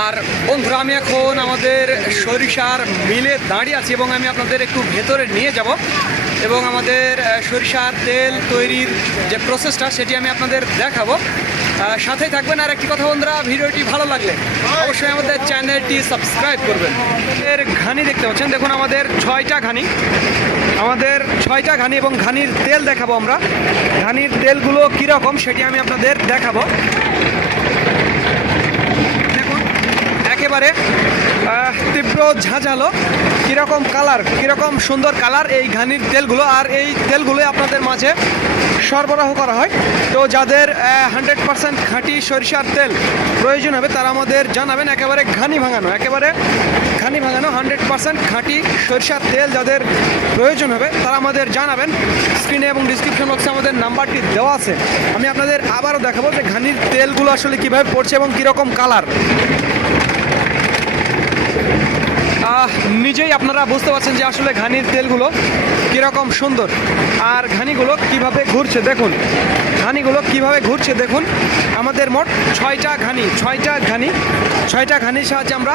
আর বন্ধুরা, আমি এখন আমাদের সরিষার মিলে দাঁড়িয়ে আছি এবং আমি আপনাদের একটু ভেতরে নিয়ে যাব এবং আমাদের সরিষার তেল তৈরির যে প্রসেসটা সেটি আমি আপনাদের দেখাবো। সাথেই থাকবেন। আর একটি কথা বন্ধুরা, ভিডিওটি ভালো লাগলে অবশ্যই আমাদের চ্যানেলটি সাবস্ক্রাইব করবেন। এর ঘানি দেখতে পাচ্ছেন। দেখুন, আমাদের ছয়টা ঘানি। আমাদের ছয়টা ঘানি এবং ঘানির তেল দেখাবো আমরা। ঘানির তেলগুলো কীরকম সেটি আমি আপনাদের দেখাবো। একেবারে তীব্র ঝাঁঝালো। কীরকম কালার কীরকম সুন্দর কালার এই ঘানির তেলগুলো আর এই তেলগুলো আপনাদের মাঝে সরবরাহ করা হয়। তো যাদের হান্ড্রেড পার্সেন্ট খাঁটি সরিষার তেল প্রয়োজন হবে, তারা আমাদের জানাবেন। একেবারে ঘানি ভাঙানো, একেবারে ঘানি ভাঙানো হান্ড্রেড পার্সেন্ট খাঁটি সরিষার তেল যাদের প্রয়োজন হবে, তারা আমাদের জানাবেন। স্ক্রিনে এবং ডিসক্রিপশন বক্সে আমাদের নাম্বারটি দেওয়া আছে। আমি আপনাদের আবারও দেখাবো যে ঘানির তেলগুলো আসলে কীভাবে পড়ছে এবং কীরকম কালার নিজেই আপনারা বুঝতে পারছেন যে আসলে ঘানির তেলগুলো কীরকম সুন্দর। আর ঘানিগুলো কীভাবে ঘুরছে দেখুন। ঘানিগুলো কীভাবে ঘুরছে দেখুন। আমাদের মোট ছয়টা ঘানি ছয়টা ঘানি, ছয়টা ঘানির সাহায্যে আমরা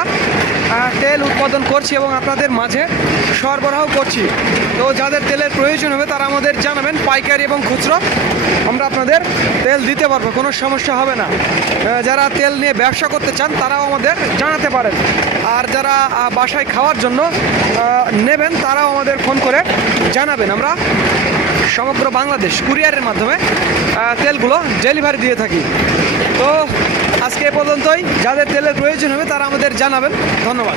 তেল উৎপাদন করছি এবং আপনাদের মাঝে সরবরাহ করছি। তো যাদের তেলের প্রয়োজন হবে তারা আমাদের জানাবেন, পাইকারি এবং খুচরো আমরা আপনাদের তেল দিতে পারব, কোনো সমস্যা হবে না। যারা তেল নিয়ে ব্যবসা করতে চান তারাও আমাদের জানাতে পারেন। আর যারা বাসায় খাওয়ার জন্য আহ, নেবেন তারাও আমাদের ফোন করে জানাবেন। আমরা সমগ্র বাংলাদেশ কুরিয়ারের মাধ্যমে তেলগুলো ডেলিভারি দিয়ে থাকি। তো আজকে এ পর্যন্তই। যাদের তেলের প্রয়োজন হবে তারা আমাদের জানাবেন। ধন্যবাদ।